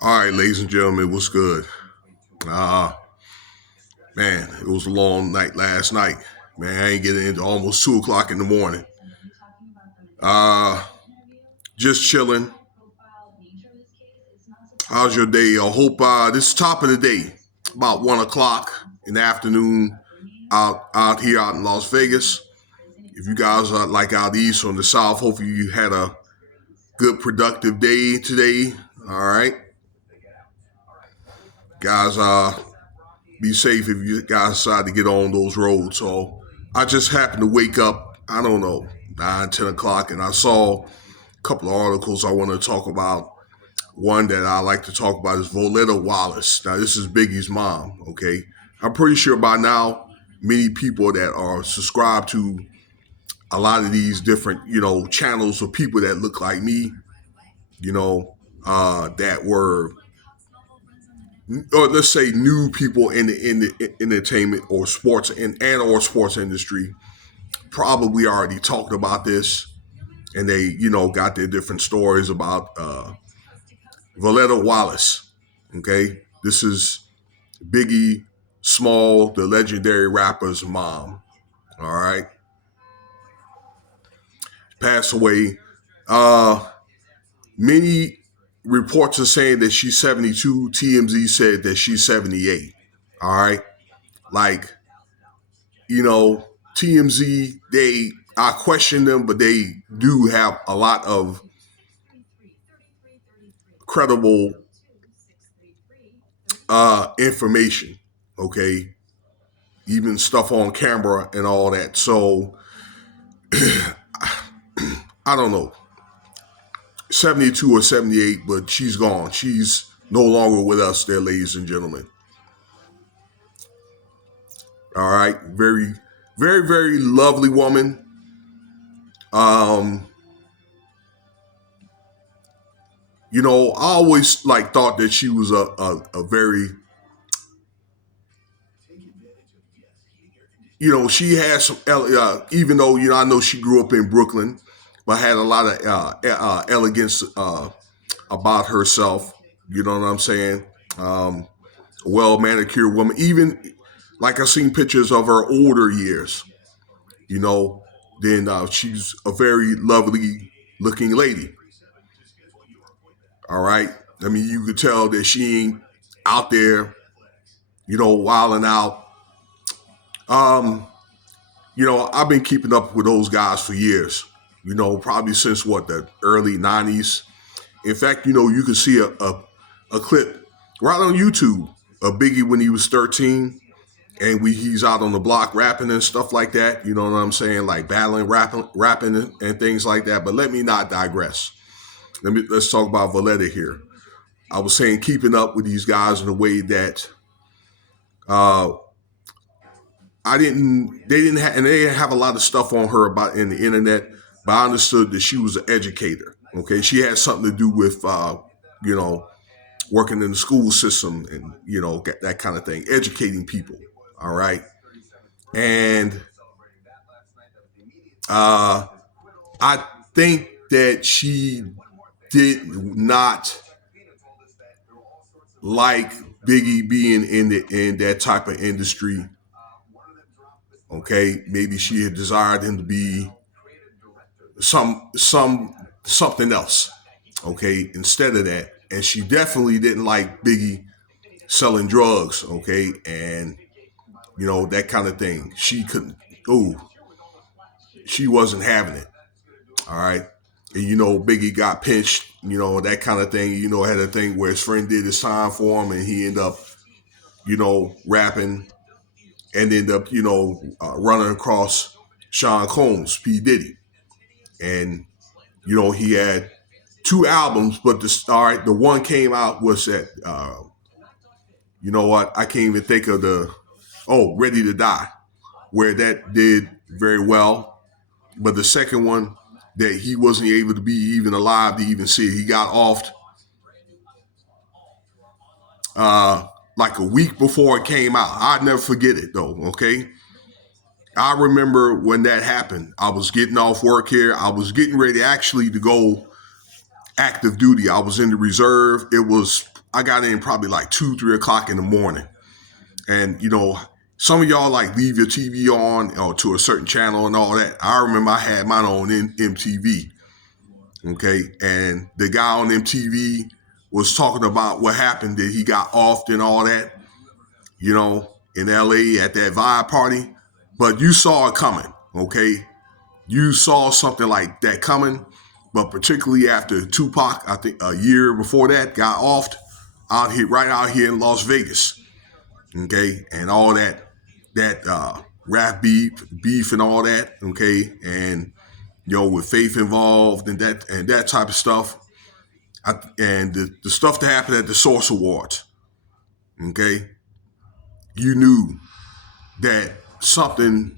All right, ladies and gentlemen, what's good? Uh, Man, it was a long night last night. Man, I ain't getting into almost 2 o'clock in the morning. Uh, just chilling. How's your day? I hope this is top of the day, about 1 o'clock in the afternoon out here out in Las Vegas. If you guys are like out east or in the south, hopefully you had a good productive day today. All right, guys. Be safe if you guys decide to get on those roads. So I just happened to wake up, I don't know, 9, 10 o'clock, and I saw a couple of articles I want to talk about. One that I like to talk about is Voletta Wallace. Now, this is Biggie's mom, okay? I'm pretty sure by now, many people that are subscribed to a lot of these different, channels of people that look like me, that were, or let's say new people in the entertainment or sports and or sports industry probably already talked about this, and they got their different stories about Voletta Wallace. Okay, this is Biggie Small, the legendary rapper's mom. All right, passed away. Uh, Many reports are saying that she's 72. TMZ said that she's 78. All right, like TMZ, they I question them, but they do have a lot of credible information. Okay, even stuff on camera and all that. So I don't know, 72 or 78, but she's gone. She's no longer with us, there, ladies and gentlemen. All right, very, very, very lovely woman. Um, I always thought that she was a very, she has some, even though, I know she grew up in Brooklyn, but had a lot of elegance about herself. You know what I'm saying? Um, well manicured woman. Even like I've seen pictures of her older years, you know, then she's a very lovely looking lady. All right. I mean, you could tell that she ain't out there, wilding out. Um, I've been keeping up with those guys for years, probably since what, the early 90s. In fact, you can see a clip right on YouTube of Biggie when he was 13 and he's out on the block rapping and stuff like that. You know what I'm saying? Like battling, rapping and things like that. But let me not digress. Let's talk about Voletta here. I was saying keeping up with these guys in a way that uh, I didn't. They didn't have, and they didn't have a lot of stuff on her about in the internet. But I understood that she was an educator. Okay, she had something to do with you know working in the school system and that kind of thing, educating people. All right, and uh, I think that she did not like Biggie being in that type of industry. Okay, maybe she had desired him to be something else. Okay, instead of that, and she definitely didn't like Biggie selling drugs. Okay, and that kind of thing. She couldn't. Oh, she wasn't having it. All right. And Biggie got pinched, that kind of thing. Had a thing where his friend did his time for him and he ended up, rapping and ended up, running across Sean Combs, P. Diddy. And, he had two albums, but the one came out was that, you know what? I can't even think of Ready to Die, where that did very well. But the second one that he wasn't able to be even alive to even see it, he got off like a week before it came out. I'd never forget it though. Okay, I remember when that happened. I was getting off work here. I was getting ready actually to go active duty. I was in the reserve. I got in probably like 2, 3 o'clock in the morning. And, some of y'all like leave your TV on or to a certain channel and all that. I remember I had mine on in MTV. Okay. And the guy on MTV was talking about what happened, that he got offed and all that, in LA at that vibe party. But you saw it coming. Okay. You saw something like that coming. But particularly after Tupac, I think a year before that, got offed right out here in Las Vegas. Okay. And all that rap beef and all that. Okay. And, with faith involved and that type of stuff. And the stuff that happened at the Source Awards, okay, you knew that something,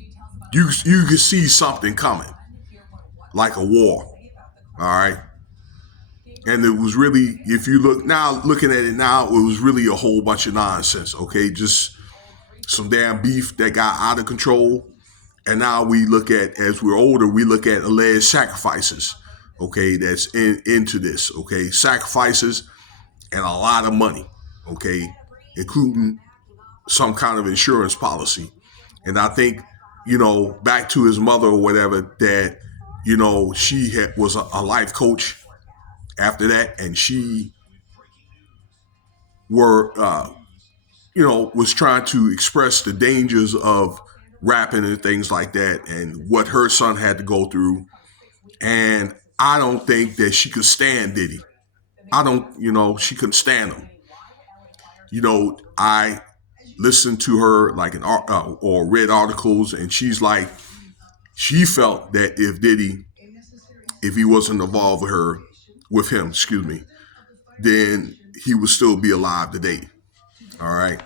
you could see something coming, like a war, all right? And it was really, if you looking at it now, it was really a whole bunch of nonsense, okay? Just some damn beef that got out of control. And now we look at, as we're older, we look at alleged sacrifices, okay, that's into this, okay? Sacrifices and a lot of money, okay, including some kind of insurance policy. And I think, back to his mother or whatever, that, she was a life coach after that, and she was trying to express the dangers of rapping and things like that and what her son had to go through. And I don't think that she could stand Diddy. She couldn't stand him. I listened to her like or read articles, and she's like, she felt that if he wasn't involved with him, then he would still be alive today. All right.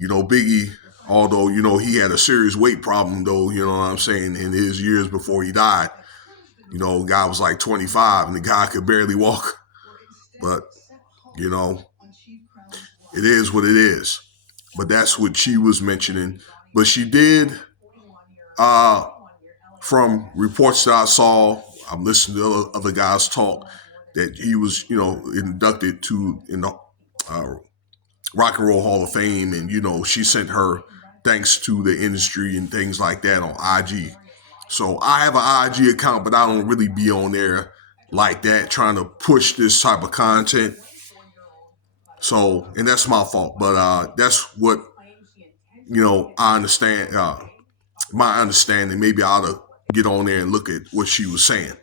Biggie, although, he had a serious weight problem, though, you know what I'm saying, in his years before he died. Guy was like 25 and the guy could barely walk. But, it is what it is. But that's what she was mentioning. But she did, from reports that I saw, I'm listening to other guys talk, that he was, inducted in the Rock and Roll Hall of Fame. And, she sent her thanks to the industry and things like that on IG. So I have an IG account, but I don't really be on there like that, trying to push this type of content. So, and that's my fault. But that's what, I understand, my understanding. Maybe I ought to get on there and look at what she was saying.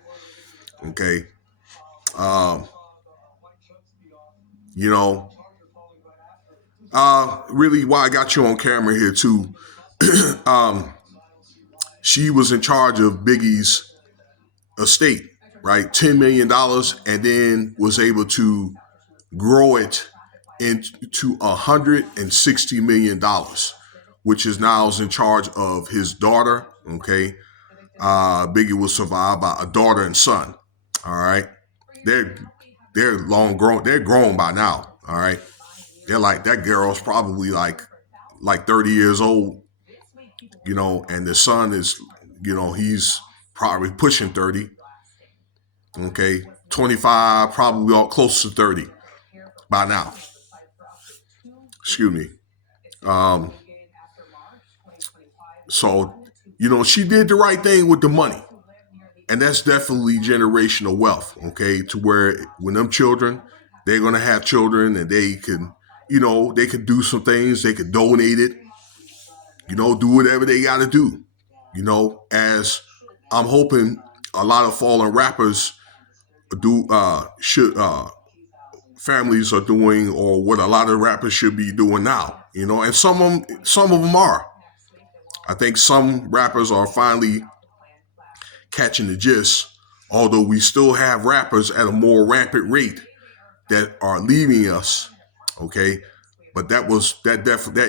Okay. Really, why I got you on camera here too. She was in charge of Biggie's estate, right? $10 million, and then was able to grow it into $160 million, which is now is in charge of his daughter. Okay. Biggie was survived by a daughter and son. All right. They're long grown. They're grown by now. All right. They're like, that girl's probably like 30 years old, and the son is, he's probably pushing 30. Okay. 25, probably all close to 30 by now. Excuse me. So, she did the right thing with the money. And that's definitely generational wealth, okay? To where when them children, they're going to have children, and they can, they could do some things. They could donate it, do whatever they got to do, as I'm hoping a lot of fallen rappers families are doing, or what a lot of rappers should be doing now, and some of them are. I think some rappers are finally catching the gist, although we still have rappers at a more rampant rate that are leaving us, okay? But that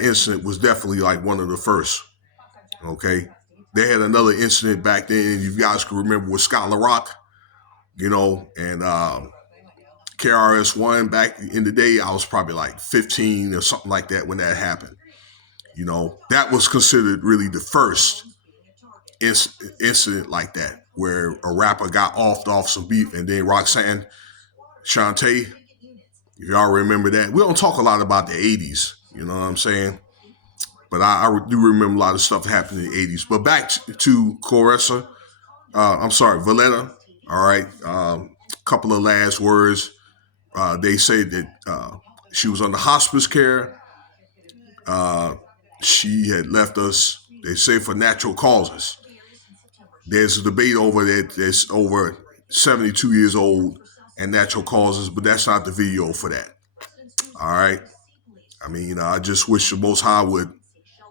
incident was definitely like one of the first, okay? They had another incident back then, you guys can remember, with Scott LaRock, and KRS-One. Back in the day, I was probably like 15 or something like that when that happened. That was considered really the first incident like that where a rapper got off some beef, and then Roxanne Shante, if y'all remember that. We don't talk a lot about the 80s, you know what I'm saying? But I do remember a lot of stuff that happened in the 80s. But back to Caressa, Voletta, all right? Couple of last words. They say that she was under hospice care. She had left us, they say, for natural causes. There's a debate over that that's over 72 years old and natural causes, but that's not the video for that. All right. I mean, I just wish the Most High would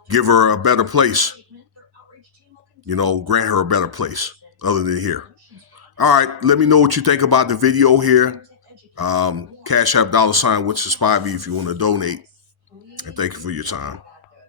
give her a better place. Grant her a better place other than here. All right. Let me know what you think about the video here. Cash App $, which is $5 if you want to donate. And thank you for your time.